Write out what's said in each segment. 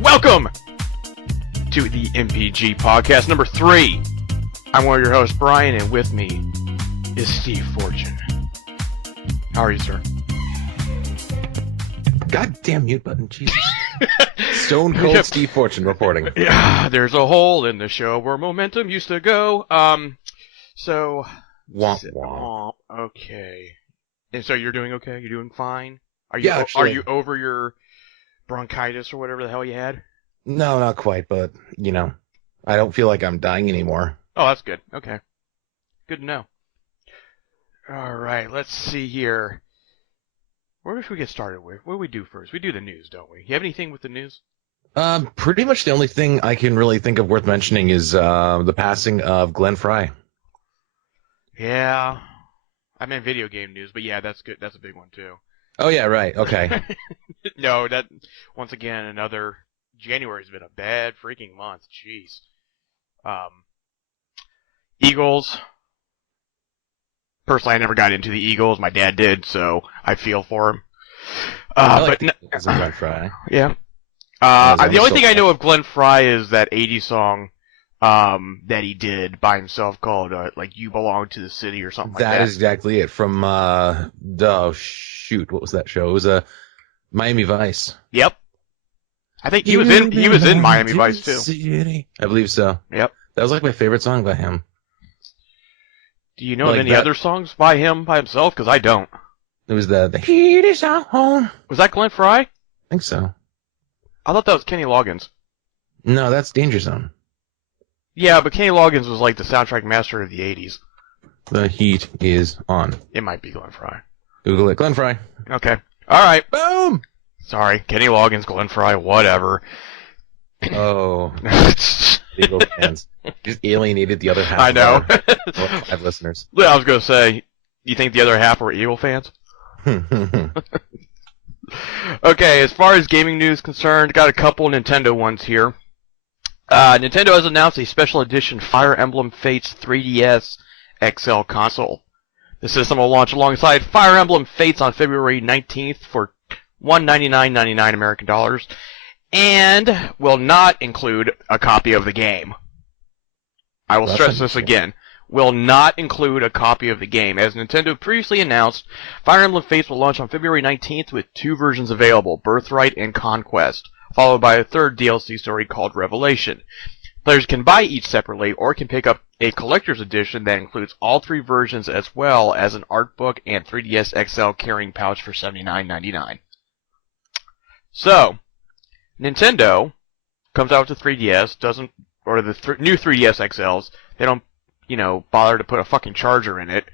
Welcome to the MPG podcast number 3. I'm one of your hosts, Brian, and with me is Steve Fortune. How are you, sir? Goddamn mute button, Jesus. Stone Cold Steve Fortune reporting. Yeah, there's a hole in the show where momentum used to go. So... Womp womp. Okay. And so you're doing okay? You're doing fine? Are you, Yeah, actually. Are you over your bronchitis or whatever the hell you had? No, not quite, but, you know, I don't feel like I'm dying anymore. Oh, that's good. Okay. Good to know. Alright, let's see here. Where should we get started with? What do we do first? We do the news, don't we? You have anything with the news? Pretty much the only thing I can really think of worth mentioning is, the passing of Glenn Frey. Yeah. I meant video game news, but yeah, that's good. That's a big one, too. Oh, yeah, right. Okay. No, that, once again, another... January's been a bad freaking month. Jeez. Eagles. Personally, I never got into the Eagles. My dad did, so I feel for him. Glenn Frey. Yeah. The only thing I know of Glenn Frey is that 80s song that he did by himself called like "You Belong to the City" or something like that. That is exactly it. From what was that show? It was Miami Vice. Yep. I think he was in Miami Vice too. City. I believe so. Yep. That was like my favorite song by him. Do you know any other songs by him by himself? Because I don't. It was the heat is at home. Was that Glenn Frey? I think so. I thought that was Kenny Loggins. No, that's Danger Zone. Yeah, but Kenny Loggins was like the soundtrack master of the 80s. The heat is on. It might be Glenn Frey. Google it. Glenn Frey. Okay. All right. Boom! Sorry. Kenny Loggins, Glenn Frey, whatever. Oh. Eagle fans. Just alienated the other half. I know. Of our 5 listeners. Yeah, I was going to say, you think the other half were Eagle fans? Okay, as far as gaming news concerned, got a couple Nintendo ones here. Nintendo has announced a special edition Fire Emblem Fates 3DS XL console. The system will launch alongside Fire Emblem Fates on February 19th for $199.99 American dollars, and will not include a copy of the game. I will stress this again. Will not include a copy of the game. As Nintendo previously announced, Fire Emblem Fates will launch on February 19th with 2 versions available, Birthright and Conquest, followed by a 3rd DLC story called Revelation. Players can buy each separately or can pick up a collector's edition that includes all 3 versions as well as an art book and 3DS XL carrying pouch for $79.99. So, Nintendo comes out with the 3DS, new 3DS XLs, they don't, bother to put a fucking charger in it.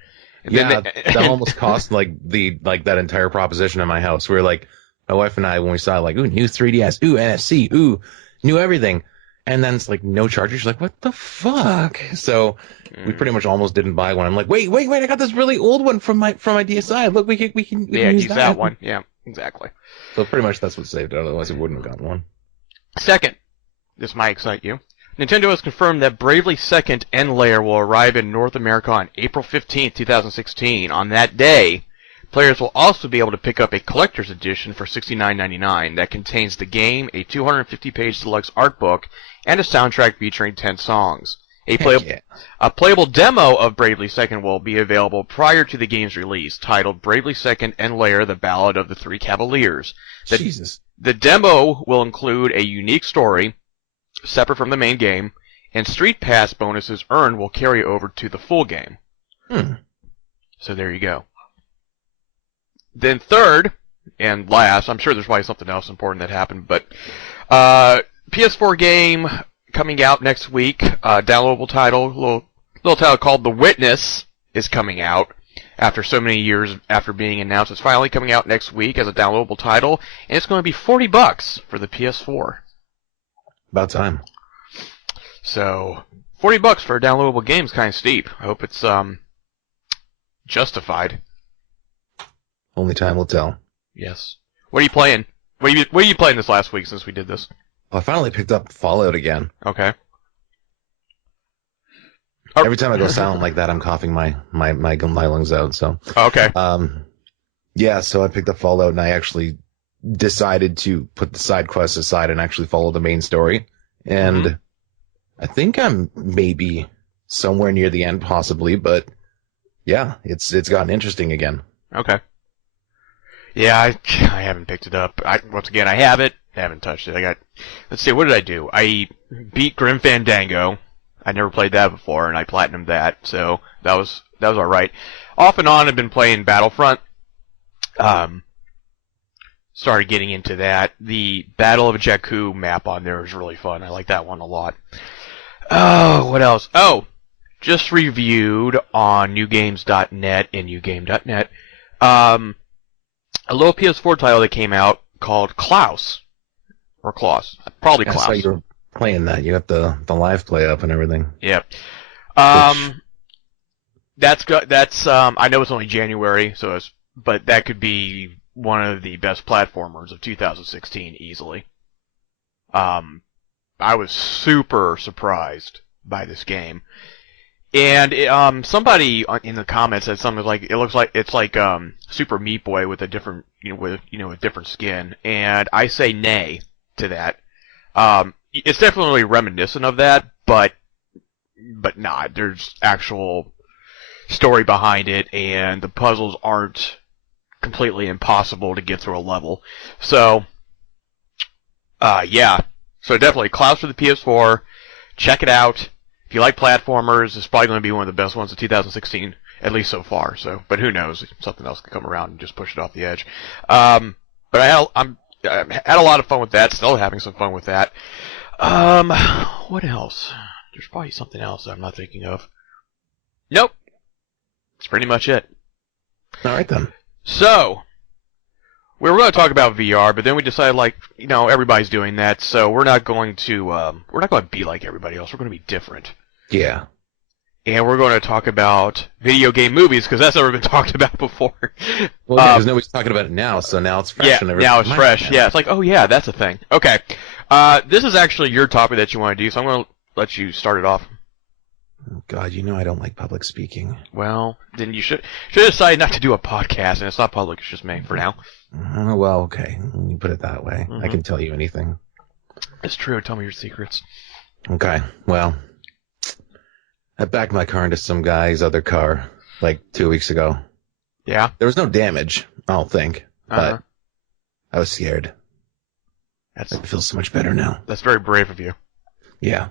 And that almost cost like that entire proposition in my house. We were like, my wife and I, when we saw like, ooh, new 3DS, ooh, NFC, ooh, new everything. And then it's like, no charger. She's like, what the fuck? So we pretty much almost didn't buy one. I'm like, wait, I got this really old one from my DSi. Look, we can use that one. Yeah, exactly. So pretty much that's what saved it. Otherwise, we wouldn't have gotten one. Second, this might excite you. Nintendo has confirmed that Bravely Second End Layer will arrive in North America on April 15th, 2016. On that day, players will also be able to pick up a collector's edition for $69.99 that contains the game, a 250-page deluxe art book, and a soundtrack featuring 10 songs. A playable demo of Bravely Second will be available prior to the game's release, titled Bravely Second End Layer, The Ballad of the Three Cavaliers. Jesus. The demo will include a unique story, separate from the main game, and Street Pass bonuses earned will carry over to the full game. So there you go. Then third, and last, I'm sure there's probably something else important that happened, but PS4 game coming out next week, downloadable title, little title called The Witness is coming out after so many years after being announced. It's finally coming out next week as a downloadable title, and it's going to be $40 for the PS4. About time. So, $40 for a downloadable game is kind of steep. I hope it's justified. Only time will tell. Yes. What are you playing? What are you playing this last week since we did this? Well, I finally picked up Fallout again. Okay. Oh. Every time I go silent like that, I'm coughing my lungs out. So, Okay. yeah. So I picked up Fallout, and I actually decided to put the side quests aside and actually follow the main story. And I think I'm maybe somewhere near the end, possibly. But yeah, it's gotten interesting again. Okay. Yeah, I haven't picked it up. Once again, I have it. I haven't touched it. Let's see, what did I do? I beat Grim Fandango. I never played that before, and I platinumed that, so that was all right. Off and on, I've been playing Battlefront. Started getting into that. The Battle of Jakku map on there is really fun. I like that one a lot. Oh, what else? Oh, just reviewed on newgames.net and newgame.net. A little PS4 title that came out called Klaus. Or Klaus. Probably Klaus. I saw you were playing that. You got the live play up and everything. Yep. That's I know it's only January, but that could be one of the best platformers of 2016 easily. I was super surprised by this game. And somebody in the comments said something like it's like Super Meat Boy with a different with different skin, and I say nay to that. It's definitely reminiscent of that, but not. There's actual story behind it, and the puzzles aren't completely impossible to get through a level. So, yeah. So definitely Klaus for the PS4. Check it out. If you like platformers, it's probably going to be one of the best ones of 2016, at least so far. So, but who knows? Something else could come around and just push it off the edge. But I had a lot of fun with that. Still having some fun with that. What else? There's probably something else that I'm not thinking of. Nope. That's pretty much it. All right then. So, we were going to talk about VR, but then we decided, everybody's doing that, so we're not going to be like everybody else. We're going to be different. Yeah. And we're going to talk about video game movies, because that's never been talked about before. Well, because nobody's talking about it now, so now it's fresh. Yeah, and now it's fresh. Yeah, it's like, oh yeah, that's a thing. Okay. This is actually your topic that you want to do, so I'm going to let you start it off. Oh, God, I don't like public speaking. Well, then you should decide not to do a podcast, and it's not public, it's just me for now. Well, okay. You put it that way. Mm-hmm. I can tell you anything. It's true. Tell me your secrets. Okay. Well, I backed my car into some guy's other car, 2 weeks ago. Yeah? There was no damage, I don't think. But I was scared. I feel so much better now. That's very brave of you. Yeah.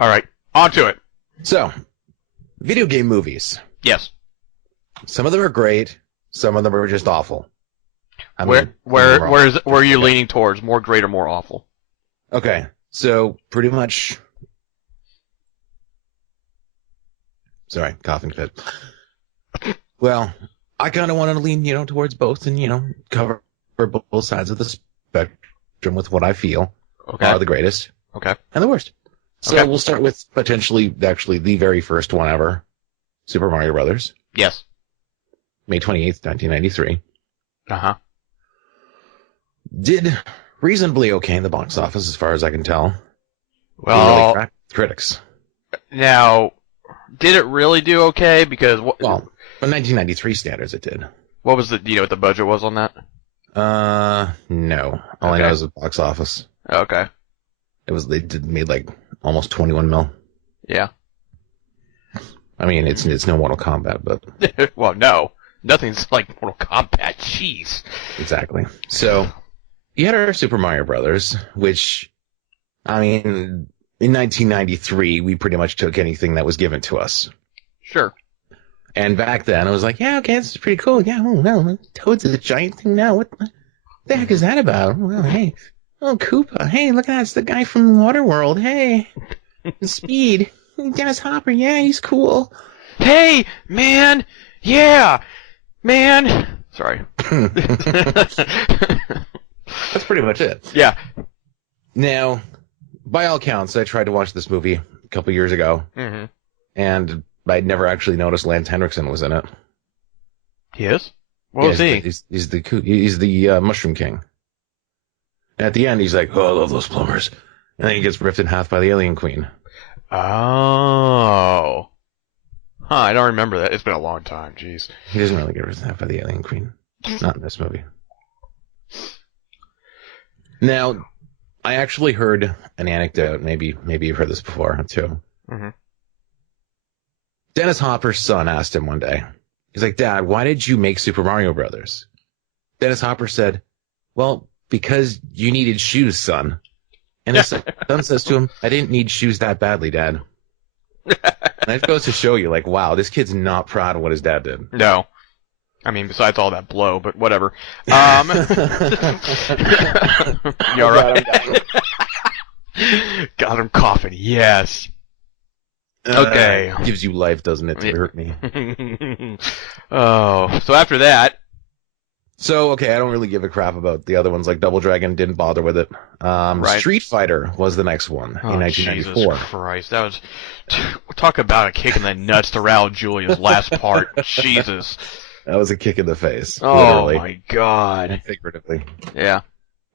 All right. On to it. So, video game movies. Yes. Some of them are great. Some of them are just awful. Where are you leaning towards? More great or more awful? Okay. So, pretty much... Sorry, coughing fit. Well, I kind of want to lean, towards both and, cover both sides of the spectrum with what I feel are the greatest. Okay. And the worst. So we'll start with potentially, actually, the very first one ever, Super Mario Brothers. Yes. May 28th, 1993. Uh-huh. Did reasonably okay in the box office, as far as I can tell. Well, really critics. Now, did it really do okay? Because by 1993 standards, it did. What was what the budget was on that? No. All I know is the box office. Okay. They made almost 21 mil. Yeah. I mean, it's no Mortal Kombat, but well, no, nothing's like Mortal Kombat. Jeez. Exactly. So, you had our Super Mario Brothers, which, I mean, in 1993, we pretty much took anything that was given to us. Sure. And back then, I was like, yeah, okay, this is pretty cool. Yeah, oh, no, Toad's a giant thing now. What the heck is that about? Well, hey, oh, Koopa. Hey, look at that. It's the guy from Waterworld. Hey, Speed. Dennis Hopper. Yeah, he's cool. Hey, man. Yeah, man. Sorry. That's pretty much it. Yeah. Now, by all counts, I tried to watch this movie a couple years ago, and I'd never actually noticed Lance Henriksen was in it. He is? What was he? He's the Mushroom King. And at the end, he's like, "Oh, I love those plumbers," and then he gets ripped in half by the Alien Queen. Oh. Huh, I don't remember that. It's been a long time. Jeez. He doesn't really get kidnapped by the alien queen. Not in this movie. Now, I actually heard an anecdote. Maybe you've heard this before too. Mm-hmm. Dennis Hopper's son asked him one day. He's like, "Dad, why did you make Super Mario Brothers?" Dennis Hopper said, "Well, because you needed shoes, son." And his son says to him, "I didn't need shoes that badly, Dad." And it goes to show you, like, wow, this kid's not proud of what his dad did. No. I mean, besides all that blow, but whatever. You alright? God, I'm coughing. Yes. Okay. Gives you life, doesn't it, to hurt me? Oh, so after that... So, okay, I don't really give a crap about the other ones, like Double Dragon, didn't bother with it. Right. Street Fighter was the next one in 1994. Jesus Christ, that was... Talk about a kick in the nuts to Raul Julia's last part. Jesus. That was a kick in the face. Oh, literally. My God. And figuratively. Yeah.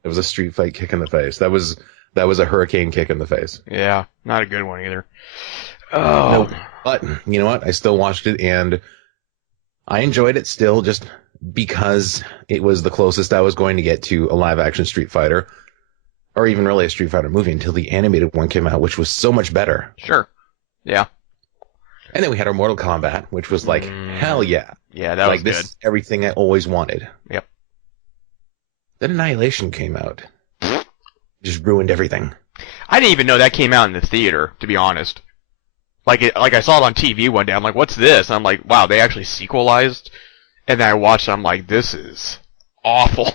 It was a street fight kick in the face. That was a hurricane kick in the face. Yeah, not a good one either. Oh. No, but, you know what? I still watched it, and I enjoyed it still, just because it was the closest I was going to get to a live-action Street Fighter, or even really a Street Fighter movie, until the animated one came out, which was so much better. Sure. Yeah. And then we had our Mortal Kombat, which was like, hell yeah. Yeah, that was good. This is everything I always wanted. Yep. Then Annihilation came out. Just ruined everything. I didn't even know that came out in the theater, to be honest. Like I saw it on TV one day. I'm like, what's this? And I'm like, wow, they actually sequelized. And then I watched it. I'm like, this is awful.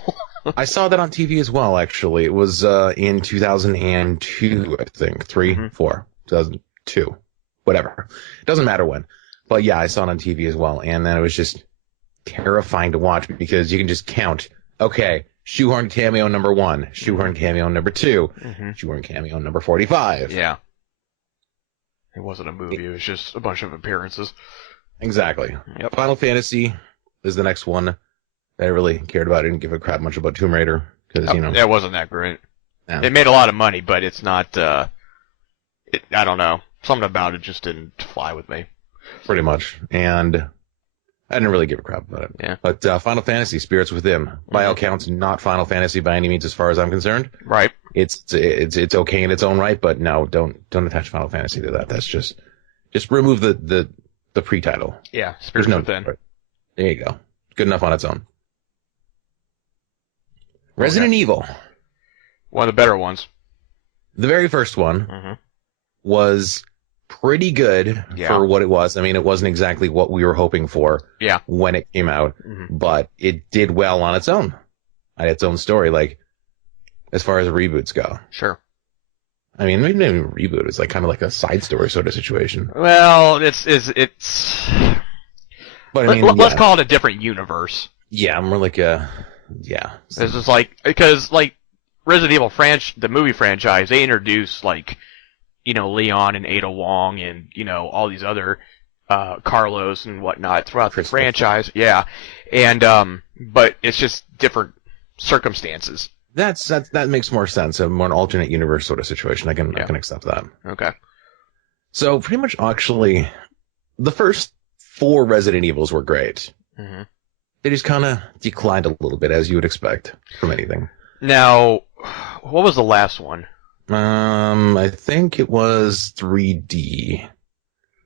I saw that on TV as well, actually. It was in 2002, I think. 2002. Whatever. It doesn't matter when. But yeah, I saw it on TV as well. And then it was just terrifying to watch because you can just count. Okay, shoehorn cameo number 1, shoehorn cameo number 2, shoehorn cameo number 45. Yeah. It wasn't a movie. It was just a bunch of appearances. Exactly. Yep. Final Fantasy is the next one that I really cared about. I didn't give a crap much about Tomb Raider because, you know. It wasn't that great. Yeah. It made a lot of money, but it's not, I don't know. Something about it just didn't fly with me. Pretty much. And I didn't really give a crap about it. Yeah. But Final Fantasy, Spirits Within, by all counts, not Final Fantasy by any means as far as I'm concerned. Right. It's okay in its own right, but no, don't attach Final Fantasy to that. That's just remove the pre-title. Yeah, Spirits Within. There you go. Good enough on its own. Resident Evil. One of the better ones. The very first one was pretty good for what it was. I mean, it wasn't exactly what we were hoping for when it came out, but it did well on its own. Had its own story, like, as far as reboots go. Sure. I mean, maybe not even a reboot. It's like kind of like a side story sort of situation. Well, it's. But I mean, let's call it a different universe. Yeah, more like a. Yeah. This is like because like Resident Evil the movie franchise, they introduced like, you know, Leon and Ada Wong and, you know, all these other Carlos and whatnot throughout the franchise. Yeah, and but it's just different circumstances. That makes more sense. A more an alternate universe sort of situation. I can accept that. Okay. So pretty much, actually, the first 4 Resident Evils were great. They just kind of declined a little bit, as you would expect from anything. Now, what was the last one? I think it was 3D.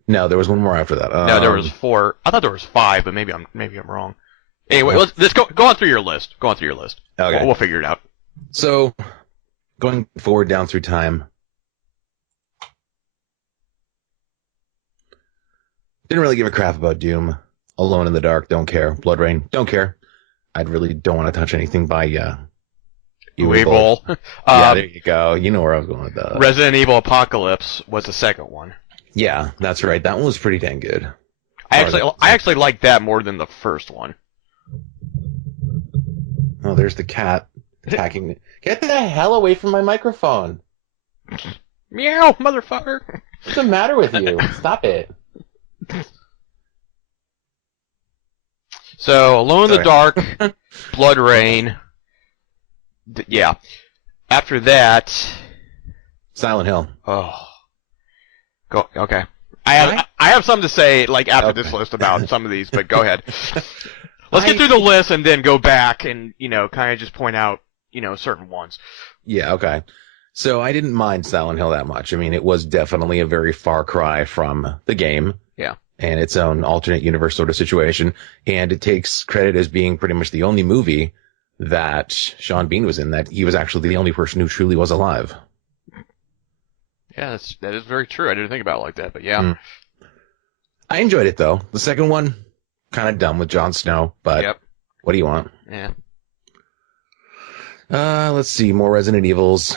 No, there was one more after that. No, there was 4. I thought there was 5, but maybe I'm wrong. Anyway, let's go on through your list. Go on through your list. Okay. We'll figure it out. So, going forward down through time, didn't really give a crap about Doom. Alone in the Dark, don't care. Blood Rain, don't care. I really don't want to touch anything by Evil. Yeah, there you go. You know where I was going with that. Resident Evil Apocalypse was the second one. Yeah, that's right. That one was pretty dang good. I actually liked that more than the first one. Oh, there's the cat attacking me. Get the hell away from my microphone. Meow, motherfucker. What's the matter with you? Stop it. So, Alone in the Dark, Blood Rain. Yeah. After that... Silent Hill. Oh. Go. Okay. I have something to say like after this list about some of these, but go ahead. Let's get through the list and then go back and kind of just point out certain ones. Yeah. Okay. So I didn't mind Silent Hill that much. I mean, it was definitely a very far cry from the game. Yeah. And its own alternate universe sort of situation. And it takes credit as being pretty much the only movie that Sean Bean was in that he was actually the only person who truly was alive. Yeah, that is very true. I didn't think about it like that, but yeah. I enjoyed it though. The second one, kind of dumb with Jon Snow, but what do you want? Yeah. Let's see, more Resident Evils.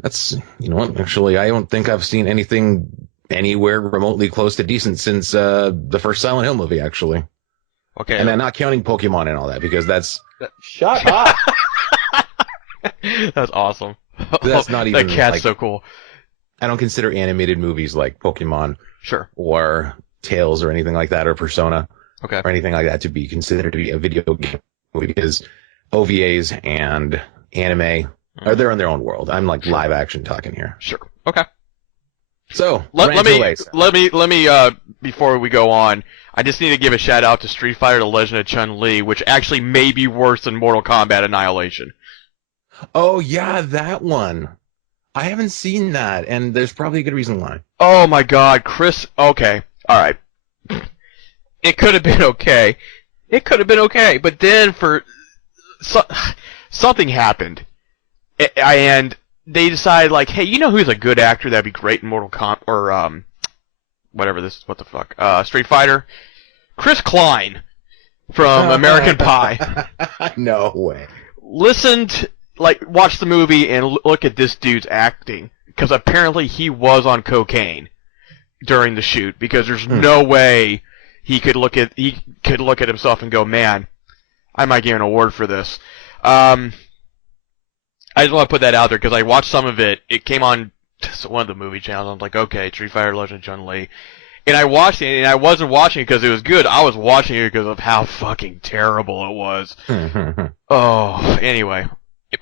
That's, you know what, actually, I don't think I've seen anything anywhere remotely close to decent since the first Silent Hill movie, actually. Okay. And I'm not counting Pokemon and all that, because that's... Shut up! That's awesome. That's not even... That cat's so cool. I don't consider animated movies like Pokemon Sure. or Tales or anything like that, or Persona Okay. or anything like that to be considered to be a video game movie, because OVAs and anime are they're in their own world. I'm like live action talking here. Sure. Okay. So Let me before we go on, I just need to give a shout out to Street Fighter: The Legend of Chun-Li, which actually may be worse than Mortal Kombat Annihilation. Oh yeah, that one. I haven't seen that, and there's probably a good reason why. Oh my God, Chris. Okay, all right. It could have been okay. But then something happened, and they decided like, hey, who's a good actor that'd be great in Mortal Kombat or Street Fighter? Chris Klein from American Pie. No way. Watch the movie and look at this dude's acting, because apparently he was on cocaine during the shoot, because there's no way he could look at himself and go, man, I might get an award for this. I just want to put that out there because I watched some of it. It came on one of the movie channels. I was like, okay, Street Fighter: Legend of Chun-Li. And I watched it, and I wasn't watching it because it was good. I was watching it because of how fucking terrible it was. Oh, anyway.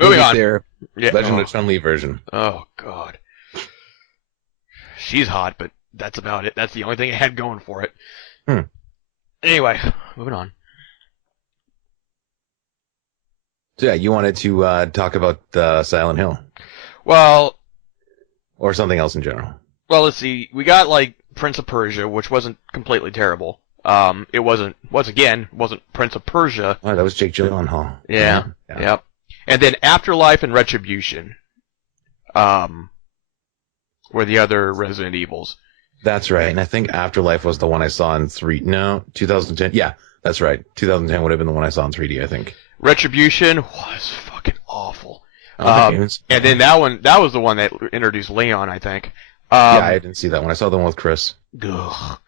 Moving on. There, Legend of Chun-Li version. Oh, God. She's hot, but that's about it. That's the only thing it had going for it. Anyway, moving on. So yeah, you wanted to talk about Silent Hill. Well... Or something else in general. Well, let's see. We got, Prince of Persia, which wasn't completely terrible. It wasn't Prince of Persia. Oh, that was Jake Gyllenhaal. Yeah. Yep. And then Afterlife and Retribution were the other Resident Evils. That's right. And I think Afterlife was the one I saw in 2010. Yeah, that's right. 2010 would have been the one I saw in 3D, I think. Retribution was fucking awful. And then that was the one that introduced Leon, I think. Yeah, I didn't see that one. I saw the one with Chris. Ugh.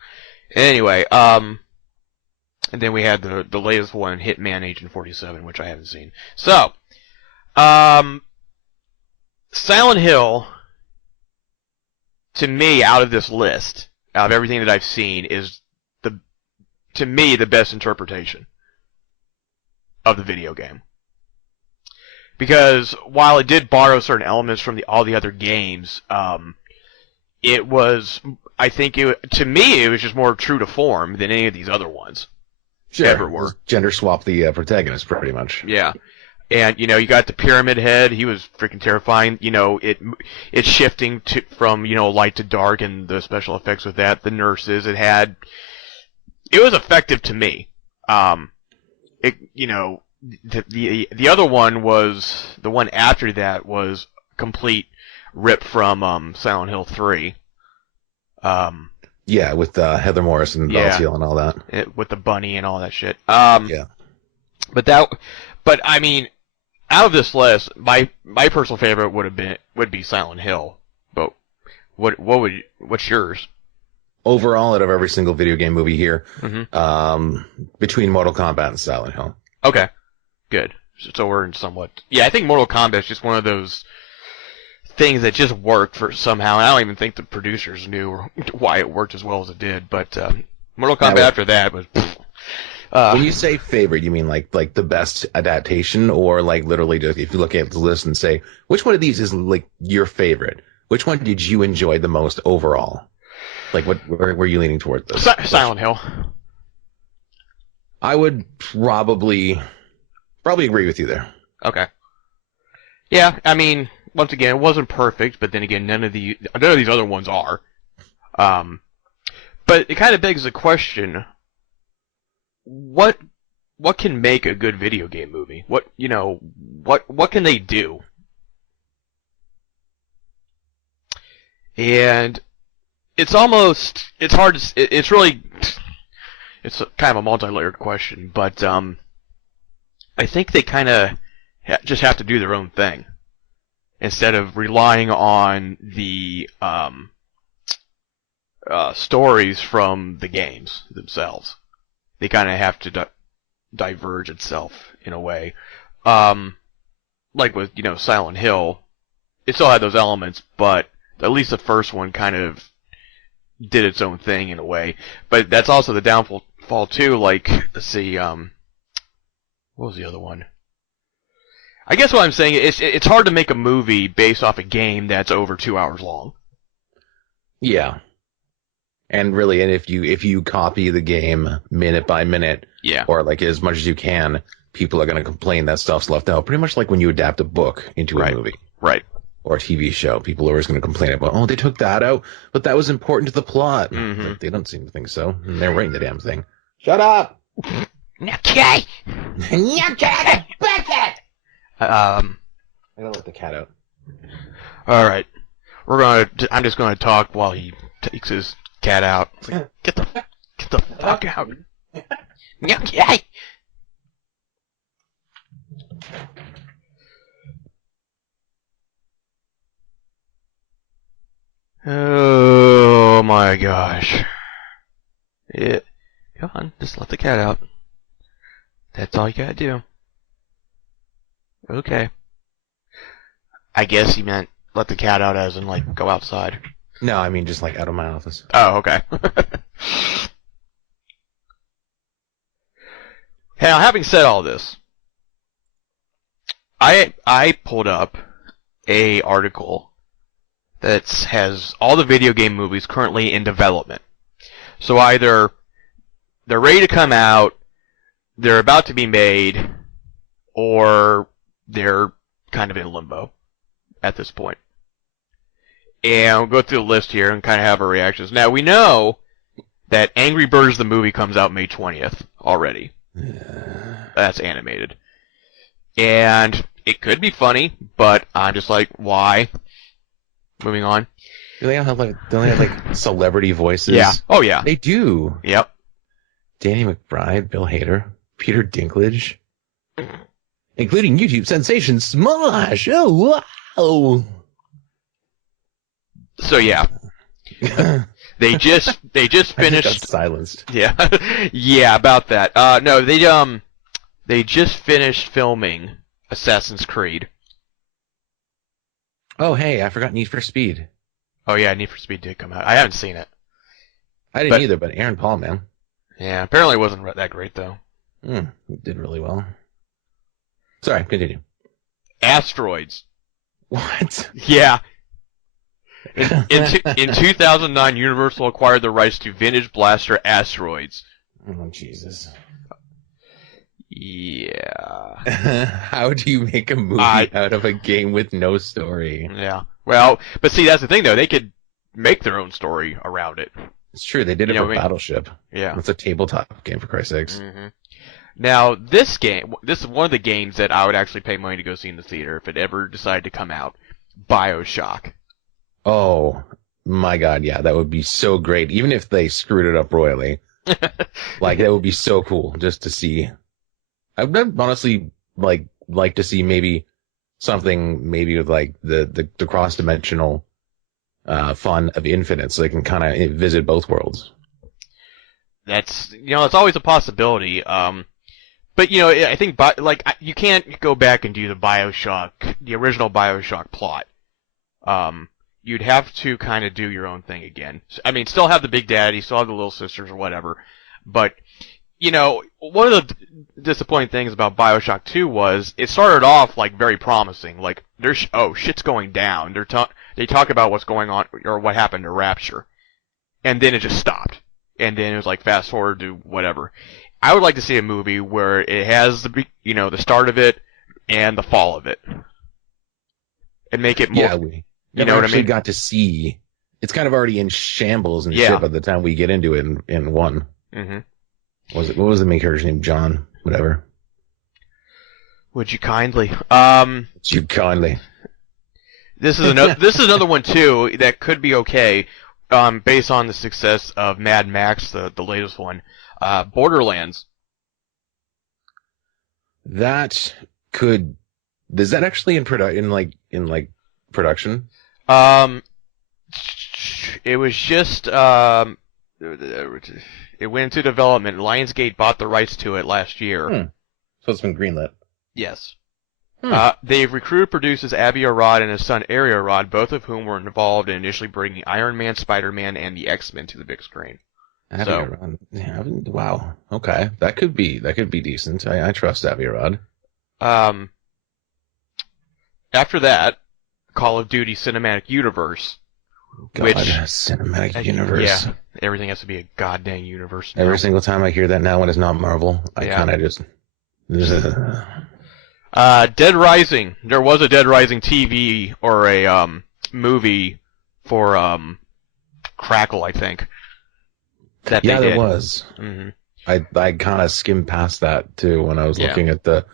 Anyway, and then we had the latest one, Hitman Agent 47, which I haven't seen. So, Silent Hill, to me, out of this list, out of everything that I've seen, is to me the best interpretation of the video game. Because while it did borrow certain elements from all the other games, it was, I think, to me, it was just more true to form than any of these other ones ever were. Gender swap the protagonist, pretty much. Yeah. And, you got the Pyramid Head. He was freaking terrifying. It's shifting from, light to dark and the special effects with that. The nurses, it was effective to me. The other one was, the one after that was complete rip from Silent Hill 3. Yeah, with Heather Morris and Valtiel and all that. With the bunny and all that shit. Yeah. But I mean, out of this list, my personal favorite would be Silent Hill. But what's yours? Overall, out of every single video game movie here, between Mortal Kombat and Silent Hill. Okay, good. So we're in somewhat. Yeah, I think Mortal Kombat is just one of those things that just worked for somehow. And I don't even think the producers knew why it worked as well as it did. But Mortal Kombat after that was. When you say favorite, you mean like the best adaptation, or like literally just if you look at the list and say which one of these is like your favorite? Which one did you enjoy the most overall? Like, where were you leaning toward this? Silent Hill. I would probably agree with you there. Okay. Yeah, I mean, once again, it wasn't perfect, but then again, none of these other ones are. But it kind of begs the question: what can make a good video game movie? What can they do? And it's hard to, it's kind of a multi-layered question, but I think they kind of just have to do their own thing instead of relying on the stories from the games themselves. They kind of have to diverge itself in a way. Like with, Silent Hill, it still had those elements, but at least the first one kind of did its own thing in a way. But that's also the downfall too, like, let's see, what was the other one? I guess what I'm saying is it's hard to make a movie based off a game that's over 2 hours long. Yeah. And really, and if you copy the game minute by minute, yeah, or like as much as you can, people are going to complain that stuff's left out. Pretty much like when you adapt a book into a movie. Right. Or a TV show. People are always going to complain about, oh, they took that out, but that was important to the plot. Mm-hmm. They don't seem to think so. And they're writing the damn thing. Shut up! Okay! Okay! Bucket! I'm going to let the cat out. Alright. I'm just gonna talk while he takes his cat out. It's like, get the fuck out. Okay! Oh my gosh. Yeah. Come on, just let the cat out. That's all you gotta do. Okay. I guess he meant let the cat out as in, like, go outside. No, I mean just like out of my office. Oh, okay. Now, having said all this, I pulled up a article that has all the video game movies currently in development. So either they're ready to come out, they're about to be made, or they're kind of in limbo at this point. And we'll go through the list here and kind of have our reactions. Now, we know that Angry Birds the movie comes out May 20th already. That's animated. And it could be funny, but I'm just like, why? Moving on. Do they have like celebrity voices? Yeah. Oh, yeah. They do. Yep. Danny McBride, Bill Hader, Peter Dinklage, including YouTube sensation Smosh. Oh, wow. So, yeah. They just finished. I think that's silenced. Yeah. Yeah, about that. No, they just finished filming Assassin's Creed. Oh, hey, I forgot Need for Speed. Oh, yeah, Need for Speed did come out. I haven't seen it. I didn't either, but Aaron Paul, man. Yeah, apparently it wasn't that great, though. Did really well. Sorry, continue. Asteroids. What? Yeah. In 2009, Universal acquired the rights to vintage blaster Asteroids. Oh, Jesus. Yeah. How do you make a movie out of a game with no story? Yeah. Well, but see, that's the thing, though. They could make their own story around it. It's true. They did it for Battleship. Yeah. It's a tabletop game, for Christ's sakes. Mm-hmm. Now, this is one of the games that I would actually pay money to go see in the theater if it ever decided to come out. BioShock. Oh, my God, yeah. That would be so great. Even if they screwed it up royally. Like, that would be so cool just to see. I would honestly like to see maybe something with like the cross-dimensional fun of Infinite, so they can kind of visit both worlds. That's it's always a possibility. But I think you can't go back and do the original BioShock plot. You'd have to kind of do your own thing again. I mean, still have the Big Daddy, still have the Little Sisters or whatever, but one of the disappointing things about BioShock 2 was it started off like very promising. Like shit's going down. they talk about what's going on or what happened to Rapture, and then it just stopped, and then it was like fast forward to whatever. I would like to see a movie where it has the start of it and the fall of it, and make it more. Yeah, we you know what I actually mean? got to see. It's kind of already in shambles and Yeah. shit by the time we get into it in one. Mm-hmm. What was the main character's name? John, whatever. Would you kindly? You kindly. This is another one too that could be okay, based on the success of Mad Max, the latest one, Borderlands. That could. Is that actually in production? It was just it went into development. Lionsgate bought the rights to it last year. So it's been greenlit. Yes. Hmm. They've recruited producers Avi Arad and his son Ari Arad, both of whom were involved in initially bringing Iron Man, Spider-Man, and the X-Men to the big screen. Wow. Okay, that could be decent. I trust Avi Arad. After that, Call of Duty Cinematic Universe. God, cinematic universe. Yeah, everything has to be a goddamn universe now. Every single time I hear that now when it's not Marvel, I kind of just. Dead Rising. There was a Dead Rising TV or a movie for Crackle, I think. There was. Mm-hmm. I kind of skimmed past that too when I was looking at the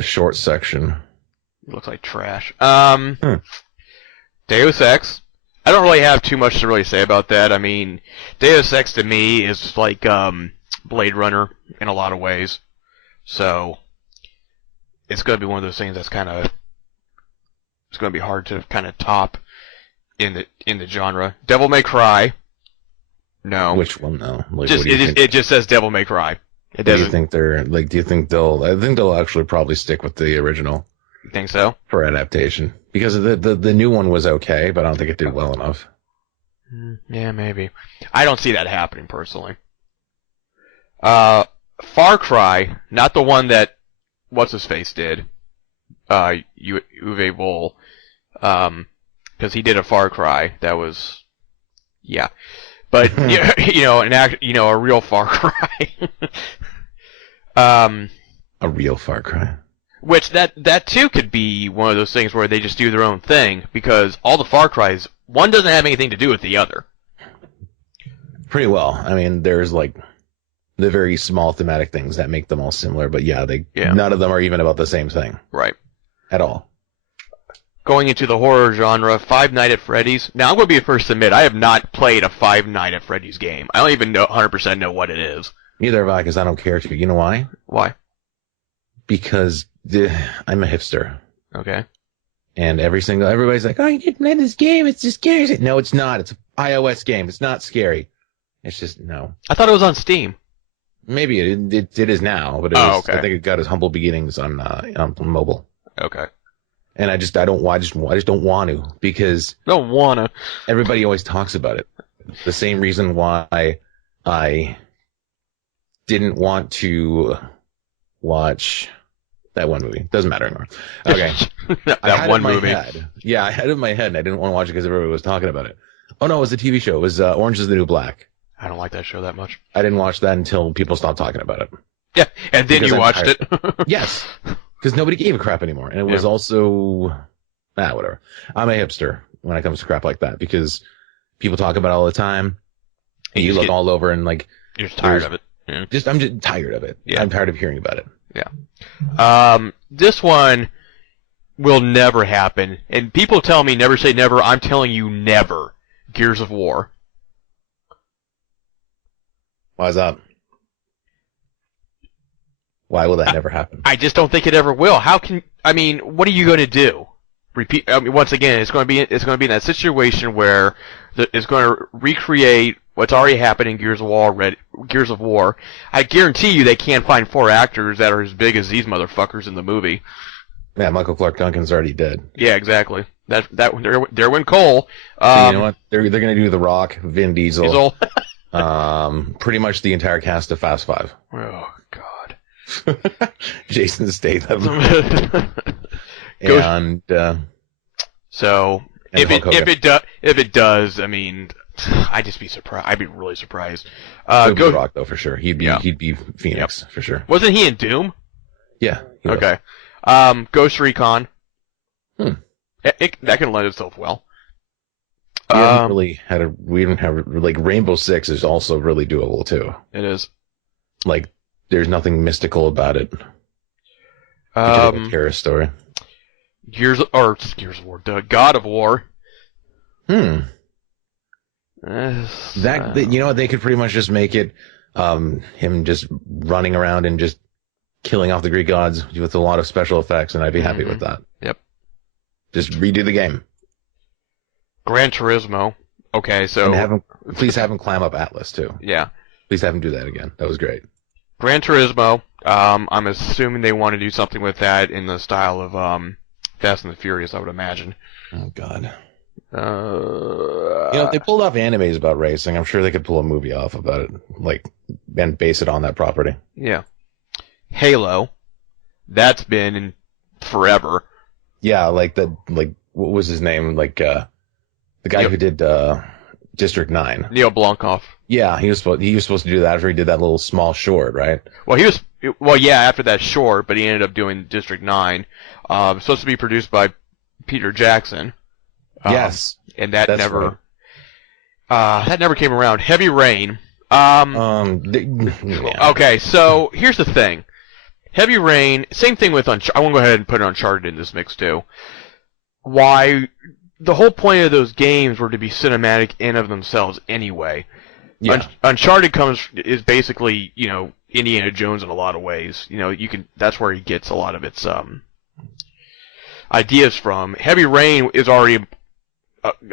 short section. It looks like trash. Deus Ex. I don't really have too much to really say about that. I mean, Deus Ex to me is like Blade Runner in a lot of ways. So it's going to be one of those things that's it's going to be hard to kind of top in the genre. Devil May Cry. No. Which one? No. Like, it just says Devil May Cry. It doesn't. Do you think do you think I think they'll actually probably stick with the original. You think so? For adaptation. Because the new one was okay, but I don't think it did well enough. Yeah, maybe. I don't see that happening personally. Far Cry, not the one that what's-his-face did. Uwe Boll. Because he did a Far Cry. That was... Yeah. But, a real Far Cry. A real Far Cry. Which, that too could be one of those things where they just do their own thing, because all the Far Cries, one doesn't have anything to do with the other. Pretty well. I mean, there's like the very small thematic things that make them all similar, but none of them are even about the same thing. Right. At all. Going into the horror genre, Five Nights at Freddy's. Now, I'm going to be the first to admit, I have not played a Five Nights at Freddy's game. I don't even 100% know what it is. Neither have I, because I don't care to. You know why? Why? Because I'm a hipster. Okay. And everybody's like, oh, you didn't play this game, it's just scary. No, it's not. It's an iOS game. It's not scary. It's just, no. I thought it was on Steam. Maybe it is now, but okay. I think it got its humble beginnings on mobile. Okay. And I just don't want to, because Don't wanna. everybody always talks about it. The same reason why I didn't want to watch that one movie. Doesn't matter anymore. Okay. that one movie. Yeah, I had it in my head, and I didn't want to watch it because everybody was talking about it. Oh no, it was a TV show. It was Orange is the New Black. I don't like that show that much. I didn't watch that until people stopped talking about it. Yeah, and then you watched it. Yes, because nobody gave a crap anymore, and it was also whatever. I'm a hipster when it comes to crap like that, because people talk about it all the time, and you look all over and like you're just tired of it. Yeah. I'm just tired of it. Yeah. I'm tired of hearing about it. Yeah. This one will never happen, and people tell me never say never. I'm telling you never. Gears of War. Why is that? Why will that never happen? I just don't think it ever will. What are you going to do? Repeat. Once again, it's going to be in that situation where it's going to recreate what's already happened in Gears of War. I guarantee you they can't find 4 actors that are as big as these motherfuckers in the movie. Yeah, Michael Clark Duncan's already dead. Yeah, exactly. There went Cole. So you know what? They're going to do The Rock, Vin Diesel. Pretty much the entire cast of Fast 5. Oh God. Jason Statham. So And Hulk Hogan. if it does, I mean, I'd just be surprised. I'd be really surprised. It would be The Rock though for sure. He'd be Phoenix for sure. Wasn't he in Doom? Yeah. He was. Okay. Ghost Recon. That can lend itself well. We didn't have like Rainbow Six is also really doable too. It is. Like, there's nothing mystical about it. A terrorist story. Gears of War. God of War. You know, they could pretty much just make it him just running around and just killing off the Greek gods with a lot of special effects, and I'd be happy with that. Yep. Just redo the game. Gran Turismo. Okay, so and please have him climb up Atlas too. Yeah. Please have him do that again. That was great. Gran Turismo. I'm assuming they want to do something with that in the style of Fast and the Furious, I would imagine. Oh God. If they pulled off animes about racing, I'm sure they could pull a movie off about it, like, and base it on that property. Yeah. Halo. That's been in forever. Yeah, what was his name? Like, the guy who did District 9. Neil Blomkamp. Yeah, he was supposed to do that after he did that little small short, right? Well, after that short, but he ended up doing District 9. Supposed to be produced by Peter Jackson. Yes. And that never came around. Heavy Rain. Okay, so here's the thing. Heavy Rain, same thing with I want to go ahead and put Uncharted in this mix too. Why, the whole point of those games were to be cinematic in of themselves anyway. Yeah. Uncharted is basically, Indiana Jones in a lot of ways. That's where he gets a lot of its ideas from. Heavy Rain is already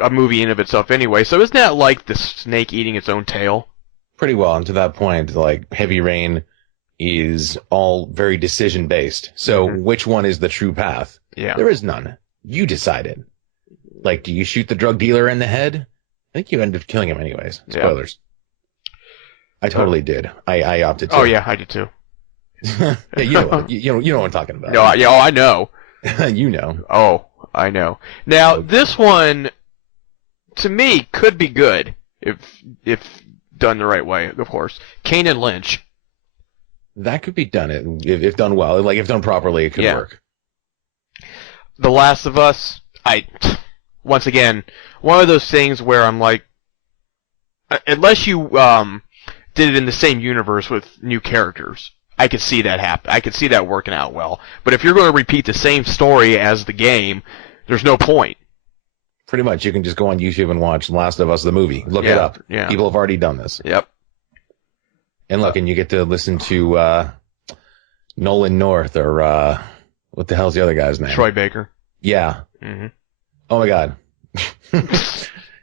a movie in of itself anyway, so isn't that like the snake eating its own tail? Pretty well, and to that point, like, Heavy Rain is all very decision-based. So which one is the true path? Yeah. There is none. You decided. Like, do you shoot the drug dealer in the head? I think you ended up killing him anyways. Spoilers. Yeah. I totally did. I opted to. Oh, yeah, I did too. Yeah, you know what I'm talking about. No, I know. You know. Oh, I know. Now, this one, to me, could be good if done the right way, of course. Kane and Lynch. That could be done if done well. Like, if done properly, it could work. The Last of Us, once again, one of those things where I'm like, unless you did it in the same universe with new characters, I could see that happen. I could see that working out well. But if you're going to repeat the same story as the game, there's no point. Pretty much, you can just go on YouTube and watch Last of Us, the movie. Look it up. Yeah. People have already done this. Yep. And look, and you get to listen to Nolan North, or what the hell's the other guy's name? Troy Baker. Yeah. Mm-hmm. Oh my God.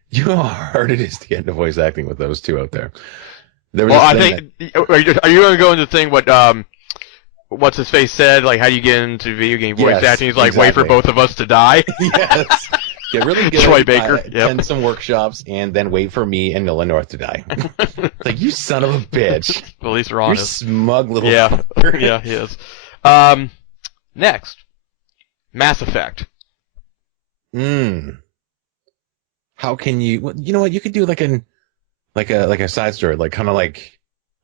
You know how hard it is to get into voice acting with those two out there. Are you going to go into the thing what's his face said? Like, how do you get into video game voice acting? He's like, Wait for both of us to die. Yes. Get really good. Troy Baker. Attend some workshops and then wait for me and Nolan North to die. It's like, you son of a bitch. At least we're honest. You smug little. Yeah. Yeah, he is. Next, Mass Effect. How can you? You know what? You could do like a side story, like kind of like,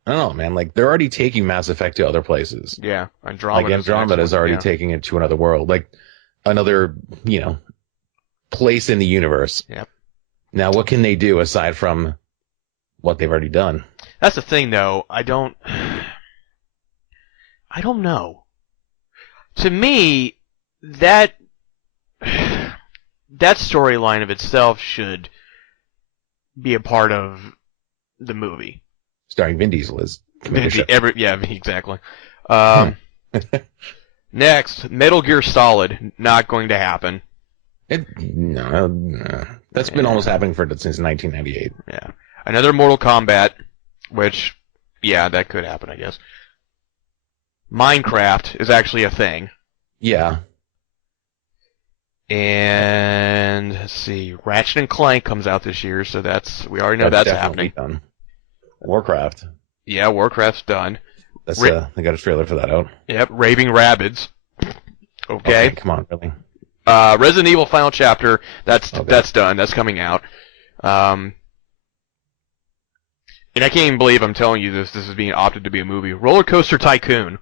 I don't know, man. Like, they're already taking Mass Effect to other places. Yeah, Andromeda's already taking it to another world, like another, place in the universe. Yep. Now, what can they do aside from what they've already done? That's the thing, though. I don't know. To me, that storyline of itself should be a part of the movie. Starring Vin Diesel as exactly. Next, Metal Gear Solid, not going to happen. No. That's been almost happening since 1998. Yeah. Another Mortal Kombat, which, that could happen, I guess. Minecraft is actually a thing. Yeah. And, let's see, Ratchet and Clank comes out this year, so we already know that's happening. Done. Warcraft. Yeah, Warcraft's done. That's they got a trailer for that out. Yep, Raving Rabbids. Okay. Come on, really. Resident Evil Final Chapter. That's done. That's coming out. And I can't even believe I'm telling you this. This is being opted to be a movie. Roller Coaster Tycoon.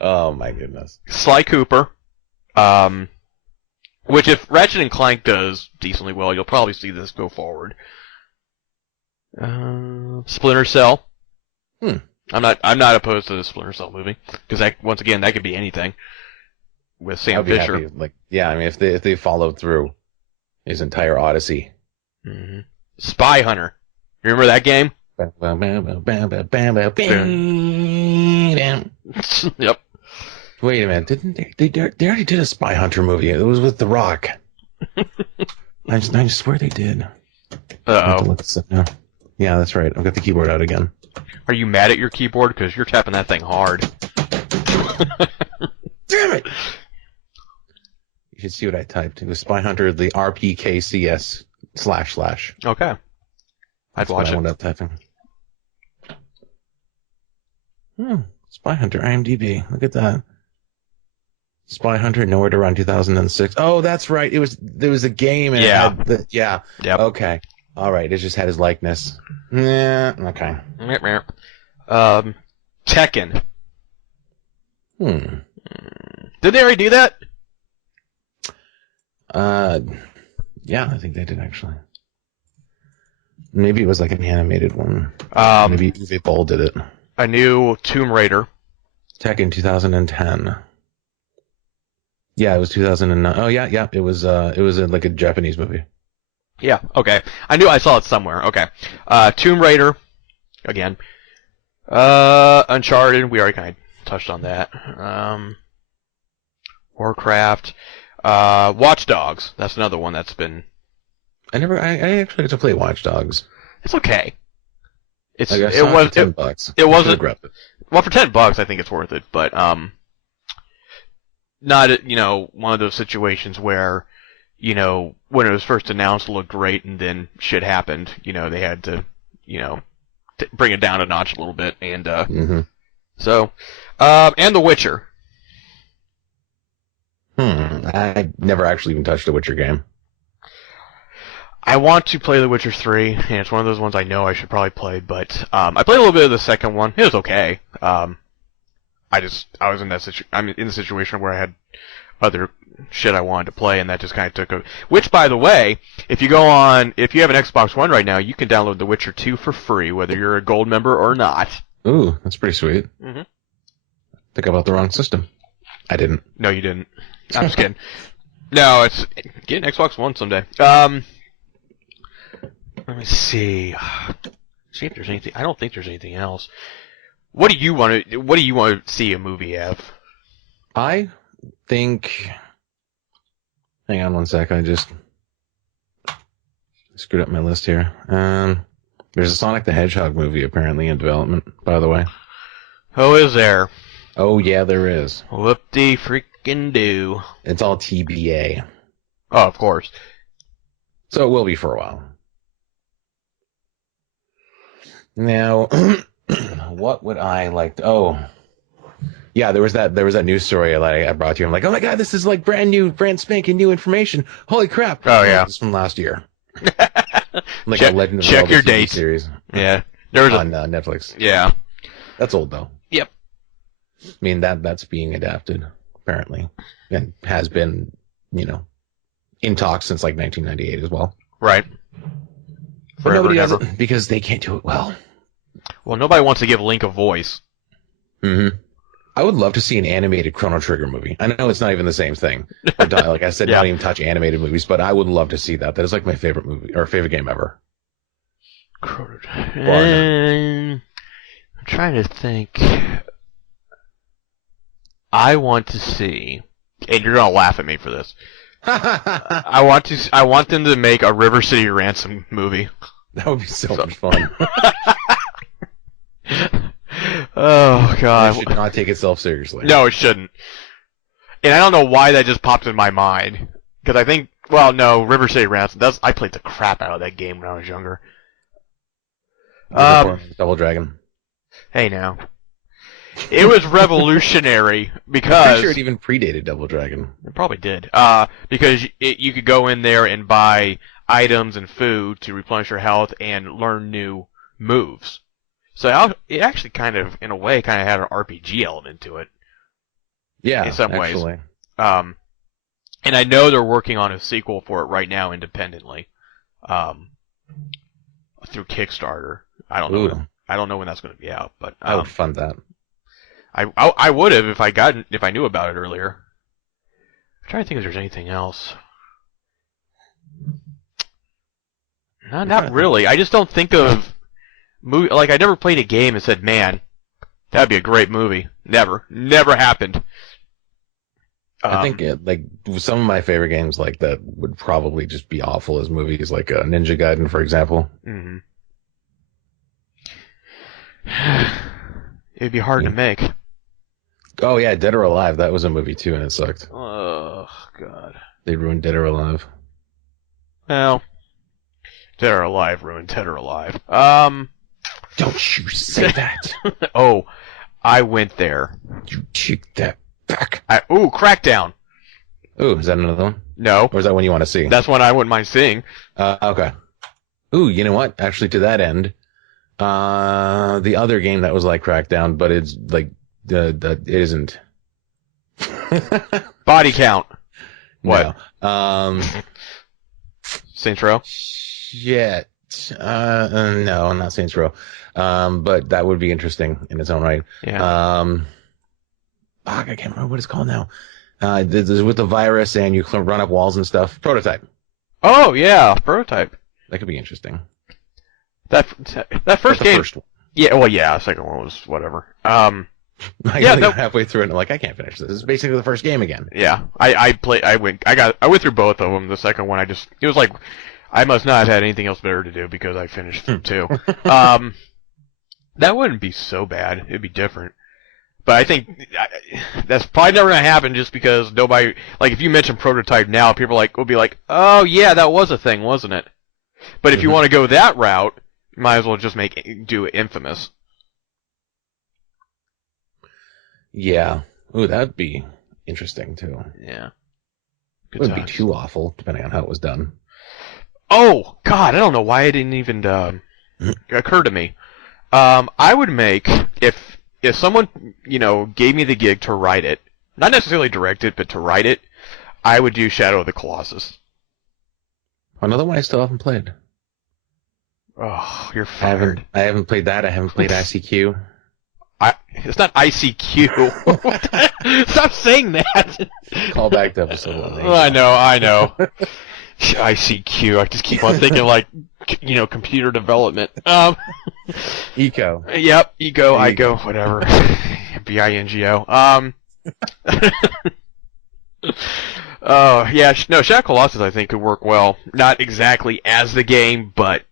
Oh my goodness. Sly Cooper. Which if Ratchet and Clank does decently well, you'll probably see this go forward. Splinter Cell. I'm not opposed to the Splinter Cell movie because once again that could be anything with Sam Fisher. Happy. I mean, if they followed through his entire Odyssey. Mm-hmm. Spy Hunter. You remember that game? Yep. Wait a minute, didn't they already did a Spy Hunter movie? It was with The Rock. I swear they did. I have to look this up now. Yeah, that's right. I've got the keyboard out again. Are you mad at your keyboard? Because you're tapping that thing hard. Damn it! You should see what I typed. It was Spy Hunter, the RPKCS // Okay. I'd watch it. I wound up typing. Spy Hunter, IMDb. Look at that. Spy Hunter, Nowhere to Run, 2006. Oh, that's right. There was a game. And yeah. It had Yep. Okay. All right. It just had his likeness. Yeah. Okay. Tekken. Did they already do that? Yeah, I think they did actually. Maybe it was like an animated one. Maybe Uwe Boll did it. A new Tomb Raider. Tekken 2010. Yeah, it was 2009. Oh yeah. It was like a Japanese movie. Yeah. Okay. I knew I saw it somewhere. Okay. Tomb Raider. Again. Uncharted. We already kind of touched on that. Warcraft. Watch Dogs. That's another one that's been. I actually got to play Watch Dogs. It's okay. It was $10. It wasn't. Well, for $10, I think it's worth it. But not one of those situations where when it was first announced, it looked great, and then shit happened. They had to bring it down a notch a little bit, and so and The Witcher. I never actually even touched a Witcher game. I want to play The Witcher 3, and it's one of those ones I know I should probably play, but I played a little bit of the second one. It was okay. I was in the situation where I had other shit I wanted to play, and that just kind of took a. Which, by the way, if you have an Xbox One right now, you can download The Witcher 2 for free, whether you're a gold member or not. Ooh, that's pretty sweet. Mm-hmm. Think about the wrong system. I didn't. No, you didn't. I'm just kidding. No, get an Xbox One someday. Let me see. See if there's anything. I don't think there's anything else. What do you want to see a movie of? I think. Hang on one sec. I just screwed up my list here. There's a Sonic the Hedgehog movie apparently in development, by the way. Oh, is there? Oh, yeah, there is. Whoop-de-freaking do. It's all TBA. Oh, of course. So it will be for a while. Now, what would I like to... Oh, yeah, there was that news story that I brought you. I'm like, oh my god, this is like brand spanking new information. Holy crap. Oh, yeah. It's from last year. Like check, a Legend of check Zelda your TV date series. Yeah, there was on Netflix. Yeah, that's old though. Yep. I mean that's being adapted apparently, and has been in talks since like 1998 as well. Right. But nobody does it because they can't do it well. Well, nobody wants to give Link a voice. Mm-hmm. I would love to see an animated Chrono Trigger movie. I know it's not even the same thing. Like I said, Don't even touch animated movies, but I would love to see that. That is like my favorite movie or favorite game ever. I'm trying to think. I want to see, and you're gonna laugh at me for this. I want them to make a River City Ransom movie. That would be so much fun. Oh god! It should not take itself seriously. No, it shouldn't. And I don't know why that just popped in my mind because I think, well, no, River City Ransom. I played the crap out of that game when I was younger. Double Dragon. Hey now. It was revolutionary I'm because pretty sure it even predated Double Dragon. it probably did. Because you could go in there and buy items and food to replenish your health and learn new moves. So it actually kind of, in a way, kind of had an RPG element to it. Yeah, in some ways. actually. And I know they're working on a sequel for it right now independently, through Kickstarter. I don't know. Ooh. I don't know when that's going to be out, but I would fund that. I would have if I knew about it earlier. I'm trying to think if there's anything else. No, not really. I just don't think of movie like I never played a game and said, "Man, that'd be a great movie." Never happened. I think some of my favorite games like that would probably just be awful as movies, like Ninja Gaiden, for example. Mm-hmm. It'd be hard to make. Oh yeah, Dead or Alive. That was a movie too, and it sucked. Oh God. They ruined Dead or Alive. Well, Dead or Alive ruined Dead or Alive. Don't you say that. Oh, I went there. You take that back. Crackdown. Ooh, is that another one? No. Or is that one you want to see? That's one I wouldn't mind seeing. Okay. Ooh, you know what? Actually, to that end, the other game that was like Crackdown, but it's like that isn't. Body count. What? No. Saints Row? Shit. No, not Saints Row. But that would be interesting in its own right. Yeah. I can't remember what it's called now. This is with the virus and you can run up walls and stuff. Prototype. Oh yeah, Prototype. That could be interesting. That first game. First one. Yeah. Well, yeah. Second one was whatever. I got halfway through it and I'm like, I can't finish this. This is basically the first game again. Yeah. I went through both of them. The second one, it was like, I must not have had anything else better to do because I finished through two. That wouldn't be so bad. It'd be different. But I think that's probably never going to happen just because nobody, like if you mention Prototype now, people will be like, oh yeah, that was a thing, wasn't it? But if you want to go that route, you might as well just do Infamous. Yeah. Ooh, that'd be interesting too. Yeah. It wouldn't be too awful, depending on how it was done. Oh, God, I don't know why it didn't even occur to me. I would make, if someone, gave me the gig to write it, not necessarily direct it, but to write it, I would do Shadow of the Colossus. Another one I still haven't played. Oh, you're fired. I haven't played that. I haven't played ICQ. It's not ICQ. Stop saying that. Call back to episode 1. Oh, I know. ICQ. I just keep on thinking like, computer development. Eco. Yep. Ego. IGO. Whatever. BINGO. Yeah. No, Shadow of Colossus I think could work well. Not exactly as the game, but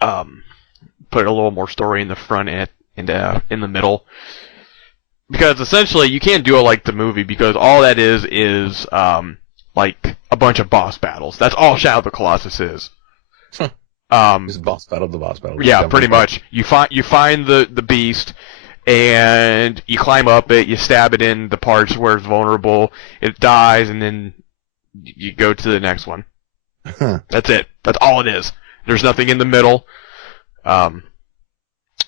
put a little more story in the front and in the middle. Because essentially you can't do it like the movie because all that is like a bunch of boss battles. That's all Shadow of the Colossus is. Just boss battle. Yeah, pretty much. You find the beast, and you climb up it. You stab it in the parts where it's vulnerable. It dies, and then you go to the next one. That's it. That's all it is. There's nothing in the middle.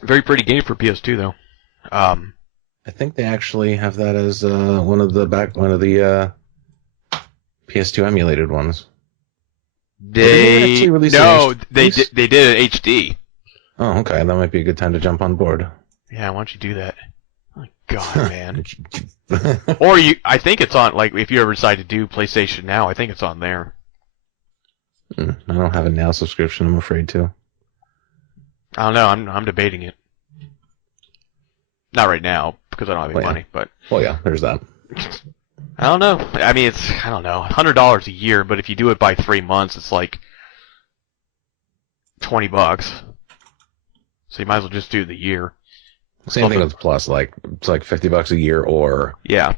Very pretty game for PS2 though. I think they actually have that as one of the PS2 emulated ones. They actually release they did it HD. Oh, okay. That might be a good time to jump on board. Yeah, why don't you do that? Oh, God, man. Or I think it's on, like, if you ever decide to do PlayStation Now, I think it's on there. I don't have a Now subscription, I'm afraid to. I don't know, I'm debating it. Not right now, because I don't have any money, but... Well, yeah, there's that. I don't know. I mean, I don't know, $100 a year, but if you do it by 3 months, it's like $20. So you might as well just do the year. Same thing with Plus, like, it's like $50 a year or... Yeah.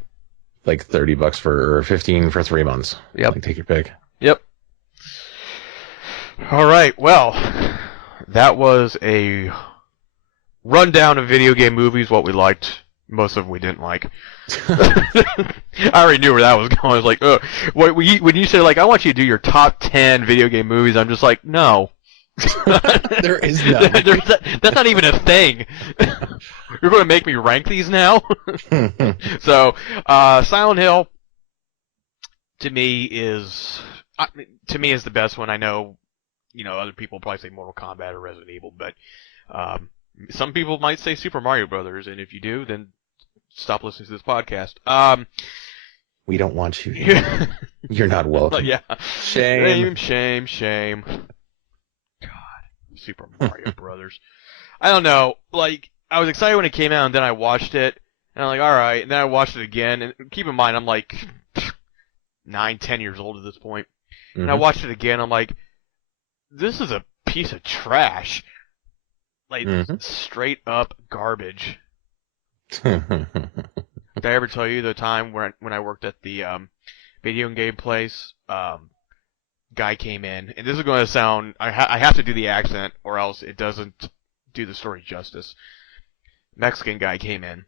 Like $30 or 15 for 3 months. Yep. Like, take your pick. Yep. Alright, well, that was a rundown of video game movies, what we liked, Most of them we didn't like. I already knew where that was going. I was like, oh, when you say like, I want you to do your top 10 video game movies, I'm just like, no. There is none. That's not even a thing. You're going to make me rank these now? So, Silent Hill, to me is the best one. I know, other people probably say Mortal Kombat or Resident Evil, but some people might say Super Mario Brothers, and if you do, then stop listening to this podcast. We don't want you here. You're not welcome. Yeah. Shame. Shame. God, Super Mario Brothers. I don't know. Like, I was excited when it came out, and then I watched it, and I'm like, all right. And then I watched it again, and keep in mind, I'm like 9, 10 years old at this point. And I watched it again. I'm like, this is a piece of trash. Like, straight up garbage. Did I ever tell you the time when I worked at the video game place? Guy came in, and this is going to sound. I have to do the accent, or else it doesn't do the story justice. Mexican guy came in,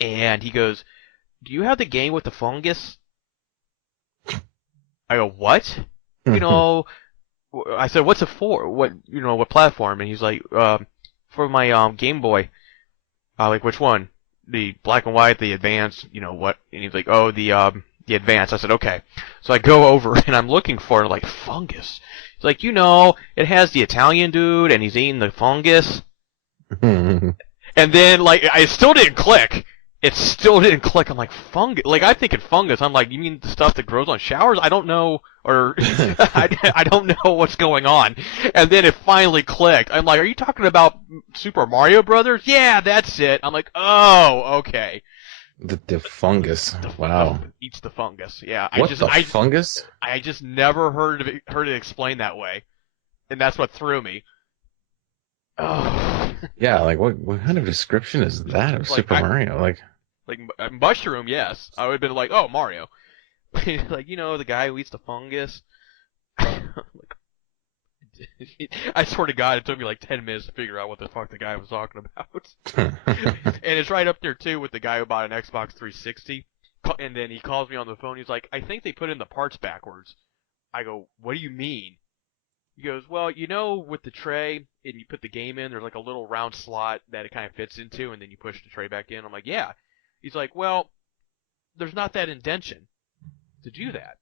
and he goes, "Do you have the game with the fungus?" I go, "What?" I said, "What's it for? What platform?" And he's like, "For my Game Boy." Like, which one? The black and white, the advanced, what? And he's like, "Oh, the advanced." I said, "Okay." So I go over and I'm looking for like fungus. He's like, it has the Italian dude and he's eating the fungus. And then like I still didn't click. It still didn't click. I'm like, fungus? Like, I'm thinking fungus. I'm like, you mean the stuff that grows on showers? I don't know, or I don't know what's going on. And then it finally clicked. I'm like, are you talking about Super Mario Brothers? Yeah, that's it. I'm like, oh, okay. The fungus. Wow. Eats the fungus. Yeah. Fungus? I just never heard it explained that way, and that's what threw me. Oh. Yeah, like what kind of description is that of Super Mario? Like mushroom, yes. I would have been like, oh, Mario. Like, the guy who eats the fungus. I swear to God, it took me like 10 minutes to figure out what the fuck the guy was talking about. And it's right up there too with the guy who bought an Xbox 360. And then he calls me on the phone. He's like, I think they put in the parts backwards. I go, what do you mean? He goes, well, with the tray, and you put the game in, there's like a little round slot that it kind of fits into, and then you push the tray back in. I'm like, yeah. He's like, well, there's not that indention to do that.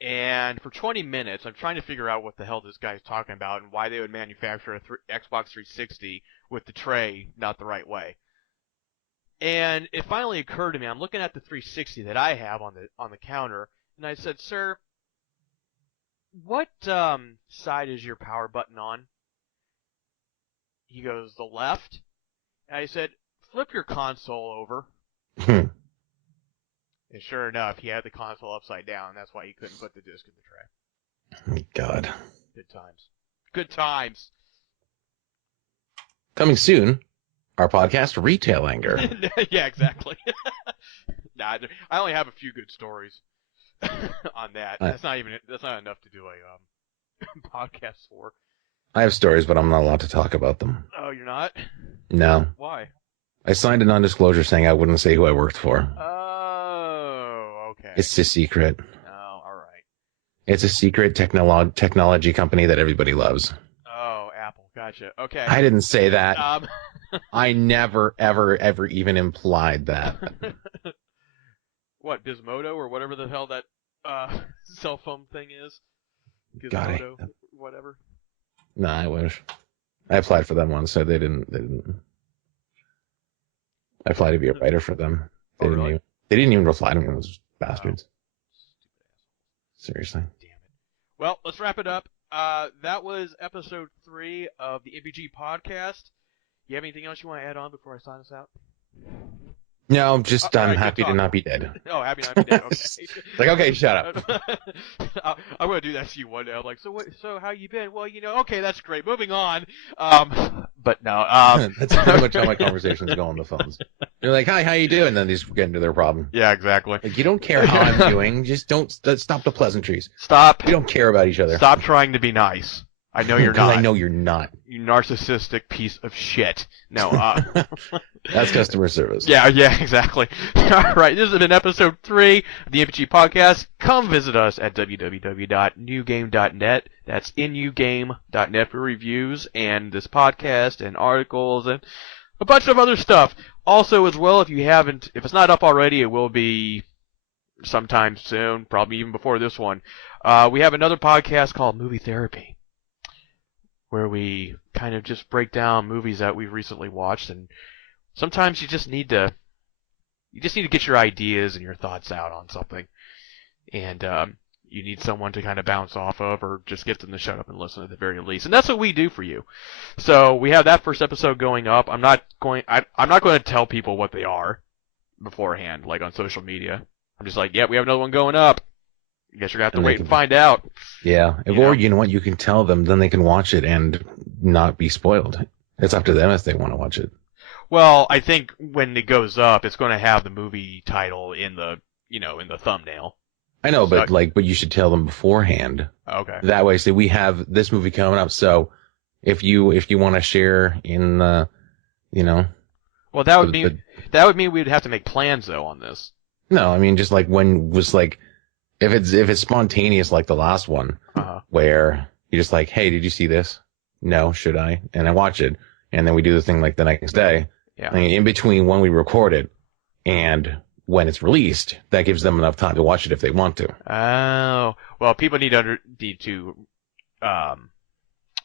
And for 20 minutes, I'm trying to figure out what the hell this guy's talking about and why they would manufacture a Xbox 360 with the tray not the right way. And it finally occurred to me, I'm looking at the 360 that I have on the counter, and I said, sir, what side is your power button on? He goes, the left. And I said, flip your console over. And sure enough, he had the console upside down. That's why he couldn't put the disc in the tray. God. Good times. Good times. Coming soon, our podcast, Retail Anger. Yeah, exactly. Nah, I only have a few good stories on that. That's not enough to do a podcast for. I have stories, but I'm not allowed to talk about them. Oh, you're not? No. Why? I signed a non-disclosure saying I wouldn't say who I worked for. Oh, okay. It's a secret. Oh, all right. It's a secret technology company that everybody loves. Oh, Apple. Gotcha. Okay. I didn't say that. I never, ever, ever even implied that. What, Gizmodo or whatever the hell that cell phone thing is? Gizmodo, whatever. Nah, I wish. I applied for them once, so they didn't. I applied to be a writer for them. They didn't even reply to me. Those bastards. Seriously. Damn it. Well, let's wrap it up. That was episode 3 of the MPG podcast. You have anything else you want to add on before I sign us out? No, just I'm happy to not be dead. Oh, happy not to be dead. Okay. Like, okay, shut up. I'm gonna do that to you one day. I'm like, so how you been? Well, okay, that's great. Moving on. But no. That's pretty much how my conversations go on the phones. They're like, hi, how you doing? And then they just get into their problem. Yeah, exactly. Like, you don't care how I'm doing. Just don't stop the pleasantries. Stop. We don't care about each other. Stop trying to be nice. I know you're 'Cause not. I know you're not. You narcissistic piece of shit. No, That's customer service. yeah, exactly. Alright, this has been episode 3 of the MPG Podcast. Come visit us at www.newgame.net. That's nugame.net for reviews and this podcast and articles and a bunch of other stuff. Also, as well, if it's not up already, it will be sometime soon, probably even before this one. We have another podcast called Movie Therapy, where we kind of just break down movies that we've recently watched, and sometimes you just need to get your ideas and your thoughts out on something, and you need someone to kind of bounce off of, or just get them to shut up and listen at the very least, and that's what we do for you. So we have that first episode going up. I'm not going to tell people what they are beforehand, like on social media. I'm just like, yeah, we have another one going up. I guess you're gonna have to wait and find out. Yeah, or you know what, you can tell them, then they can watch it and not be spoiled. It's up to them if they want to watch it. Well, I think when it goes up, it's going to have the movie title in the thumbnail. I know, but you should tell them beforehand. Okay. That way, say we have this movie coming up, so if you want to share in the, Well, that would mean we'd have to make plans though on this. No, I mean just like when was like. If it's spontaneous like the last one, where you're just like, hey, did you see this? No, should I? And I watch it, and then we do the thing like the next day. Yeah. I mean, in between when we record it and when it's released, that gives them enough time to watch it if they want to. Oh, well, people need to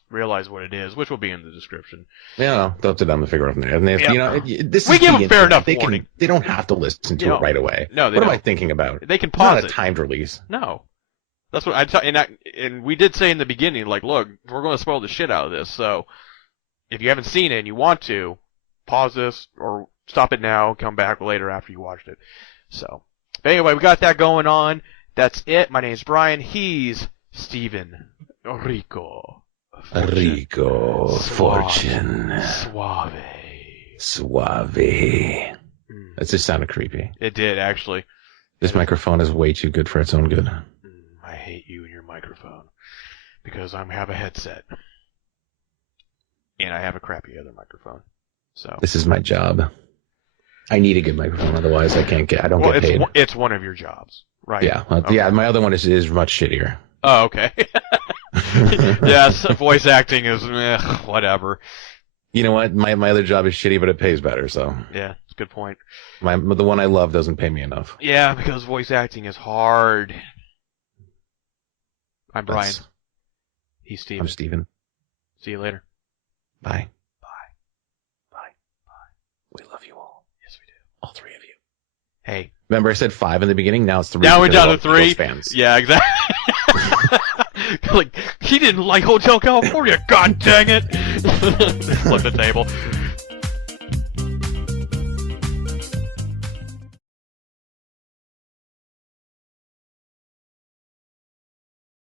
realize what it is, which will be in the description. Yeah, it's up to them to figure out. And if, we give them fair enough warning. They don't have to listen to it right away. No, what am I thinking about? They can pause it. It's not a timed release. No. That's what and we did say in the beginning, like, look, we're going to spoil the shit out of this, so if you haven't seen it and you want to, pause this or stop it now, come back later after you watched it. So, but anyway, we got that going on. That's it. My name's Brian. He's Steven. Rico. Fortune. Suave. That just sounded creepy. It did, actually. This microphone is way too good for its own good. I hate you and your microphone. Because I have a headset. And I have a crappy other microphone. So this is my job. I need a good microphone, otherwise I don't get paid. It's one of your jobs, right? Yeah. Yeah, my other one is much shittier. Oh, okay. Yes, voice acting is whatever. You know what? My other job is shitty, but it pays better, so. Yeah, it's a good point. The one I love doesn't pay me enough. Yeah, because voice acting is hard. I'm Brian. He's Steven. I'm Steven. See you later. Bye. Bye. We love you all. Yes, we do. All three of you. Hey. Remember I said 5 in the beginning? Now it's 3. Now we're down to 3. Fans. Yeah, exactly. Like, he didn't like Hotel California. God dang it. Flip the table.